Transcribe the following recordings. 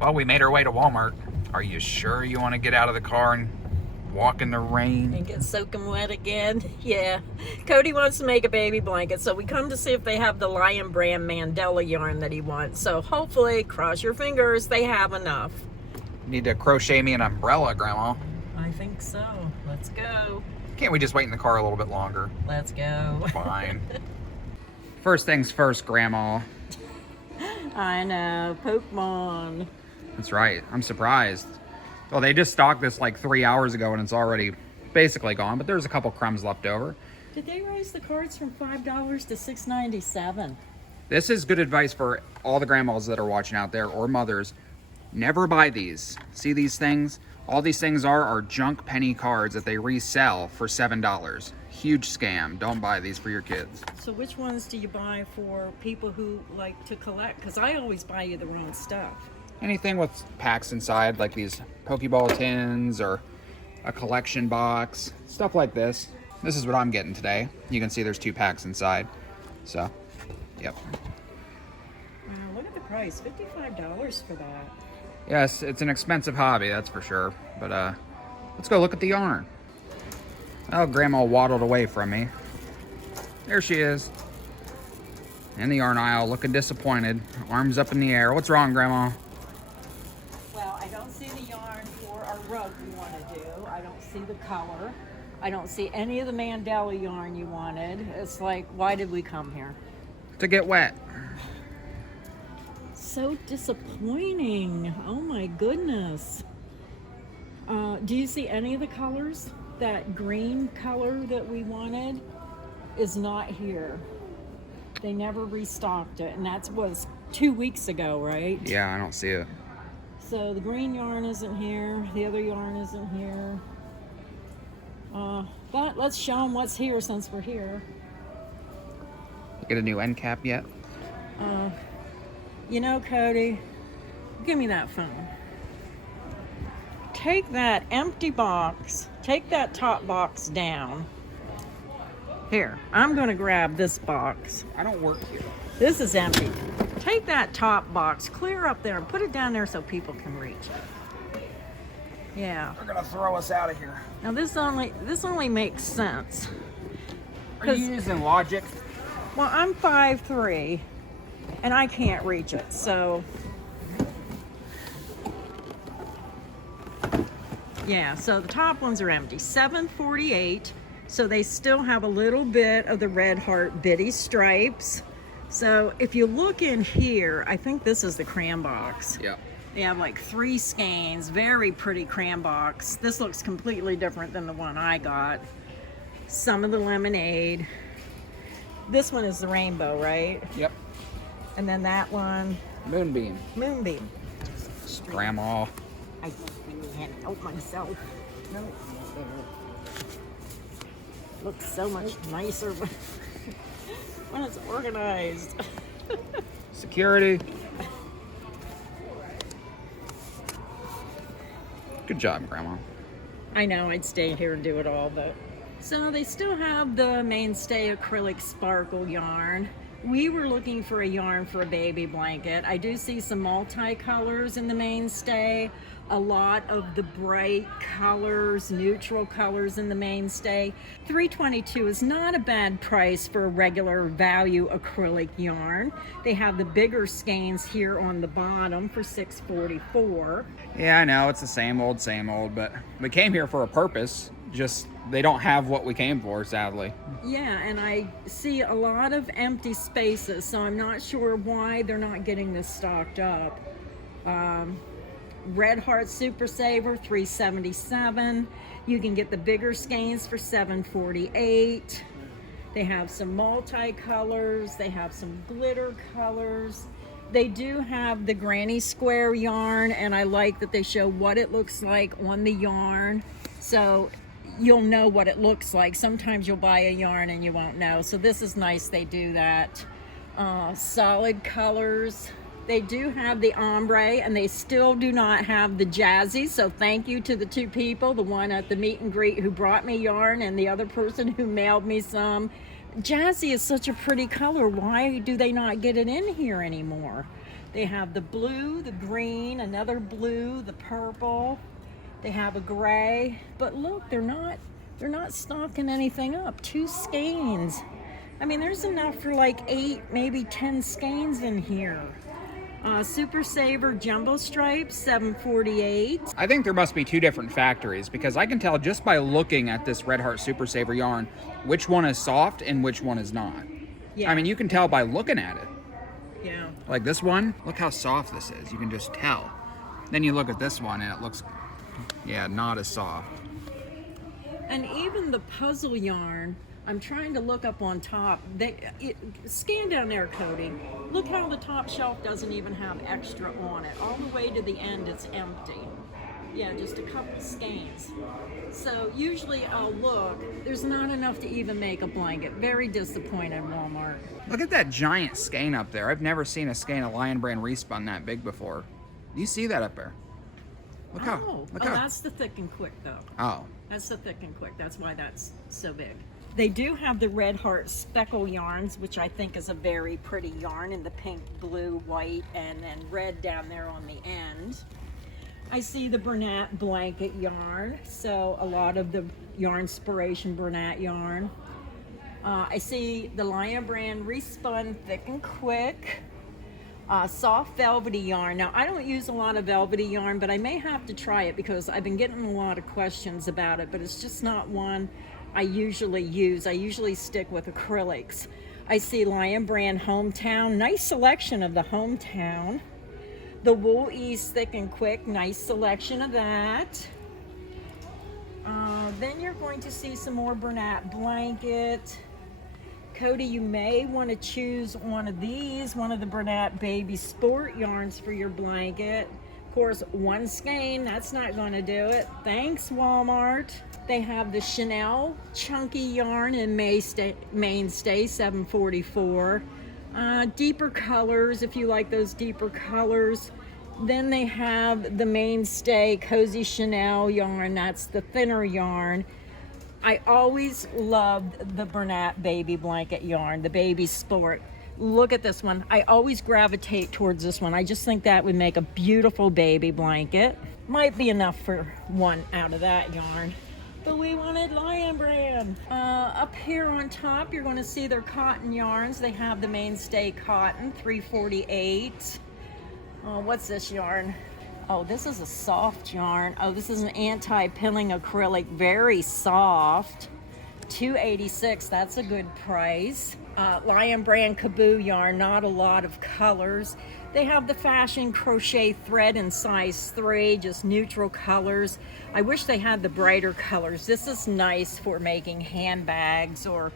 Well, we made our way to Walmart. Are you sure you want to get out of the car and walk in the rain? And get soaking wet again? Yeah. Cody wants to make a baby blanket, so we come to see if they have the Lion brand Mandela yarn that he wants. So hopefully, cross your fingers, they have enough. You need to crochet me an umbrella, Grandma. I think so. Let's go. Can't we just wait in the car a little bit longer? Let's go. Fine. First things first, Grandma. I know. Pokemon. That's right. I'm surprised. Well, they just stocked this like 3 hours ago and it's already basically gone, but there's a couple crumbs left over. Did they raise the cards from $5 to $6.97? This is good advice for all the grandmas that are watching out there, or mothers. Never buy these. See these things? All these things are junk penny cards that they resell for $7. Huge scam. Don't buy these for your kids. So which ones do you buy for people who like to collect? Because I always buy you the wrong stuff. Anything with packs inside, like these Pokeball tins or a collection box, stuff like this. This is what I'm getting today. You can see there's 2 packs inside. So, yep. Wow, look at the price. $55 for that. Yes, it's an expensive hobby, that's for sure. But let's go look at the yarn. Oh, Grandma waddled away from me. There she is. In the yarn aisle, looking disappointed. Arms up in the air. What's wrong, Grandma? Well, I don't see the yarn for our rug we want to do. I don't see the color. I don't see any of the Mandela yarn you wanted. It's like, why did we come here? To get wet. So disappointing. Oh my goodness. Do you see any of the colors? That green color that we wanted is not here. They never restocked it, and that was 2 weeks ago, right? Yeah, I don't see it. So the green yarn isn't here. The other yarn isn't here. But let's show them what's here since we're here. Get a new end cap yet? You know, Cody, give me that phone. Take that empty box, take that top box down. Here, I'm gonna grab this box. I don't work here. This is empty. Take that top box, clear up there, and put it down there so people can reach it. Yeah. They're gonna throw us out of here. Now this only makes sense. Are you using logic? Well, I'm 5'3", and I can't reach it, so. Yeah, so the top ones are empty. $7.48, so they still have a little bit of the red heart bitty stripes. So if you look in here, I think this is the cram box. Yeah. They have like 3 skeins, very pretty cram box. This looks completely different than the one I got. Some of the lemonade. This one is the rainbow, right? Yep. And then that one, Moonbeam. moonbeam. Grandma. I can't help myself. No, looks so much nicer when it's organized. Security. Good job, Grandma. I know, I'd stay here and do it all, but. So they still have the mainstay acrylic sparkle yarn. We were looking for a yarn for a baby blanket. I do see some multi-colors in the mainstay, a lot of the bright colors, neutral colors in the mainstay. $3.22 is not a bad price for a regular value acrylic yarn. They have the bigger skeins here on the bottom for $6.44. Yeah, I know, it's the same old, but we came here for a purpose. Just, they don't have what we came for, sadly. Yeah, and I see a lot of empty spaces, so I'm not sure why they're not getting this stocked up. Red Heart Super Saver, $3.77. You can get the bigger skeins for $7.48. They have some multi-colors. They have some glitter colors. They do have the granny square yarn, and I like that they show what it looks like on the yarn. So you'll know what it looks like. Sometimes you'll buy a yarn and you won't know. So this is nice they do that. Solid colors. They do have the ombre, and they still do not have the jazzy. So thank you to the 2 people, the one at the meet and greet who brought me yarn and the other person who mailed me some. Jazzy is such a pretty color. Why do they not get it in here anymore? They have the blue, the green, another blue, the purple. They have a gray, but look, they're not stocking anything up. 2 skeins. I mean, there's enough for like 8, maybe 10 skeins in here. Super Saver Jumbo Stripes, $7.48. I think there must be 2 different factories, because I can tell just by looking at this Red Heart Super Saver yarn which one is soft and which one is not. Yeah. I mean, you can tell by looking at it. Yeah. Like this one, look how soft this is. You can just tell. Then you look at this one and it looks, yeah, not as soft. And even the puzzle yarn, I'm trying to look up on top. Scan down there, Cody. Look how the top shelf doesn't even have extra on it. All the way to the end, it's empty. Yeah, just a couple skeins. So usually I'll look. There's not enough to even make a blanket. Very disappointed, Walmart. Look at that giant skein up there. I've never seen a skein of Lion Brand Respun that big before. Do you see that up there? Look how. Look how. That's the Thick and Quick, though. Oh. That's the Thick and Quick. That's why that's so big. They do have the Red Heart Speckle yarns, which I think is a very pretty yarn in the pink, blue, white, and then red down there on the end. I see the Bernat blanket yarn, so a lot of the Yarnspiration Bernat yarn. I see the Lion Brand Respun Thick and Quick. Soft velvety yarn. Now, I don't use a lot of velvety yarn, but I may have to try it because I've been getting a lot of questions about it, but it's just not one I usually use. I usually stick with acrylics. I see Lion Brand Hometown. Nice selection of the Hometown. The Wool Ease Thick and Quick. Nice selection of that. Then you're going to see some more Bernat blanket. Cody, you may want to choose one of these, one of the Bernat Baby Sport yarns for your blanket. Of course, 1 skein, that's not going to do it. Thanks, Walmart. They have the Chanel Chunky Yarn in Mainstay, $7.44. Deeper colors, if you like those deeper colors. Then they have the Mainstay Cozy Chanel yarn, that's the thinner yarn. I always loved the Bernat baby blanket yarn, the Baby Sport. Look at this one. I always gravitate towards this one. I just think that would make a beautiful baby blanket. Might be enough for one out of that yarn. But we wanted Lion Brand. Up here on top, you're going to see their cotton yarns. They have the Mainstay Cotton, $3.48. What's this yarn? Oh, this is a soft yarn. Oh, this is an anti-pilling acrylic, very soft. $2.86, that's a good price. Lion Brand Kaboo yarn, not a lot of colors. They have the Fashion Crochet thread in size 3, just neutral colors. I wish they had the brighter colors. This is nice for making handbags or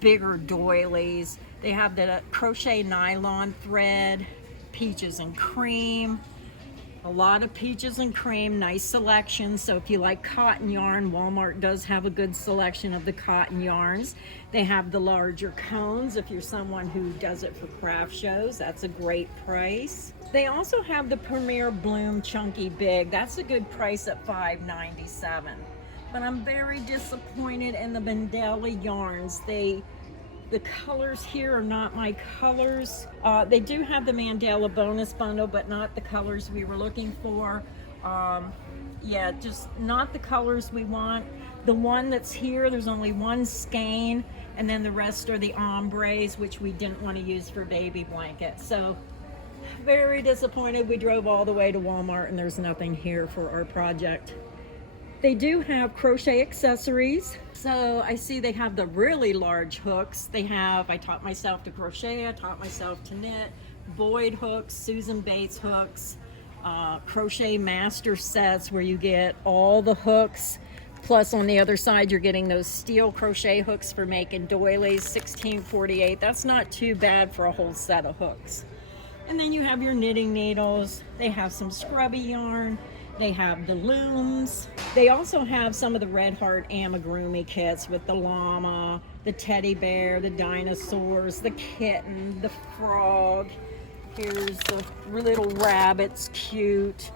bigger doilies. They have the crochet nylon thread, peaches and cream. A lot of peaches and cream, nice selection. So if you like cotton yarn, Walmart does have a good selection of the cotton yarns. They have the larger cones if you're someone who does it for craft shows. That's a great price. They also have the Premier Bloom Chunky Big. That's a good price at $5.97. But I'm very disappointed in the Mandela yarns. The colors here are not my colors. They do have the Mandela bonus bundle, but not the colors we were looking for. Yeah, just not the colors we want. The one that's here, there's only 1 skein, and then the rest are the ombres, which we didn't want to use for baby blankets. So very disappointed. We drove all the way to Walmart and there's nothing here for our project. They do have crochet accessories. So I see they have the really large hooks. They have, I taught myself to crochet, I taught myself to knit, Boyd hooks, Susan Bates hooks, crochet master sets where you get all the hooks. Plus on the other side, you're getting those steel crochet hooks for making doilies, $16.48. That's not too bad for a whole set of hooks. And then you have your knitting needles. They have some scrubby yarn. They have the looms. They also have some of the Red Heart amigurumi kits with the llama, the teddy bear, the dinosaurs, the kitten, the frog. Here's the little rabbits, cute.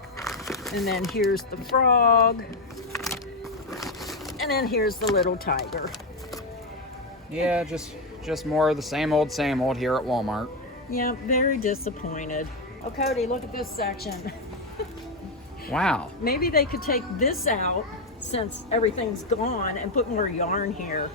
And then here's the frog. And then here's the little tiger. Yeah, just more of the same old here at Walmart. Yeah, very disappointed. Oh, Cody, look at this section. Wow. Maybe they could take this out since everything's gone and put more yarn here.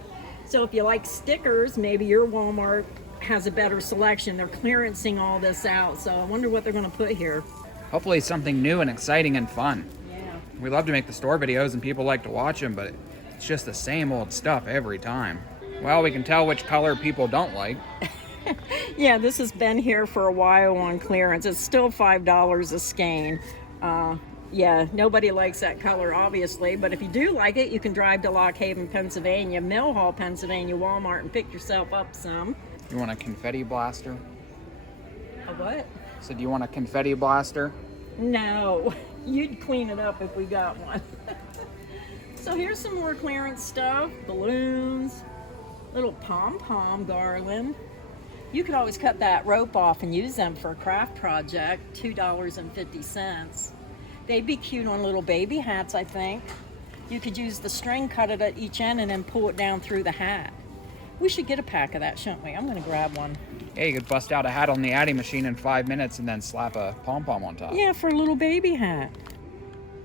So if you like stickers, maybe your Walmart has a better selection. They're clearancing all this out, so I wonder what they're going to put here. Hopefully something new and exciting and fun. Yeah. We love to make the store videos and people like to watch them, but it's just the same old stuff every time. Well, we can tell which color people don't like. Yeah, this has been here for a while on clearance. It's still $5 a skein. Yeah, nobody likes that color, obviously, but if you do like it, you can drive to Lock Haven, Pennsylvania, Mill Hall, Pennsylvania, Walmart, and pick yourself up some. You want a confetti blaster? A what? So do you want a confetti blaster? No, you'd clean it up if we got one. So here's some more clearance stuff. Balloons, little pom-pom garland. You could always cut that rope off and use them for a craft project, $2.50. They'd be cute on little baby hats, I think. You could use the string, cut it at each end, and then pull it down through the hat. We should get a pack of that, shouldn't we? I'm gonna grab one. Yeah, you could bust out a hat on the Addy machine in 5 minutes and then slap a pom-pom on top. Yeah, for a little baby hat.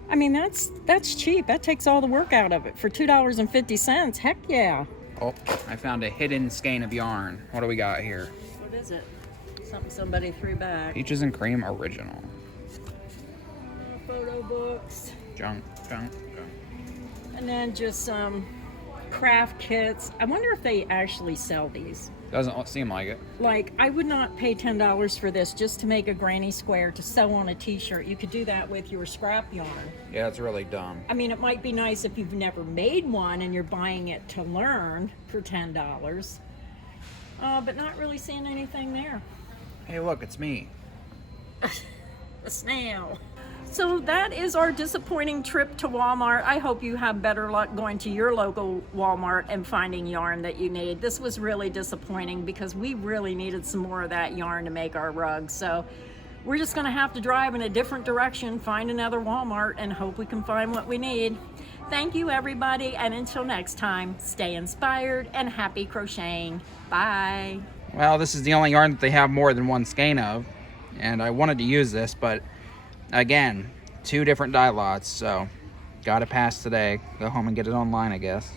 I mean, that's cheap. That takes all the work out of it. For $2.50, heck yeah. Oh, I found a hidden skein of yarn. What do we got here? What is it? Something somebody threw back. Peaches and Cream Original. Photo books. Junk. And then just some craft kits. I wonder if they actually sell these. Doesn't seem like it. Like, I would not pay $10 for this just to make a granny square to sew on a t-shirt. You could do that with your scrap yarn. Yeah, it's really dumb. I mean, it might be nice if you've never made one and you're buying it to learn for $10. But not really seeing anything there. Hey, look, it's me. A snail. So that is our disappointing trip to Walmart. I hope you have better luck going to your local Walmart and finding yarn that you need. This was really disappointing because we really needed some more of that yarn to make our rugs. So we're just gonna have to drive in a different direction, find another Walmart, and hope we can find what we need. Thank you, everybody, and until next time, stay inspired and happy crocheting. Bye. Well, this is the only yarn that they have more than one skein of, and I wanted to use this, but again, 2 different dye lots, so gotta pass today. Go home and get it online, I guess.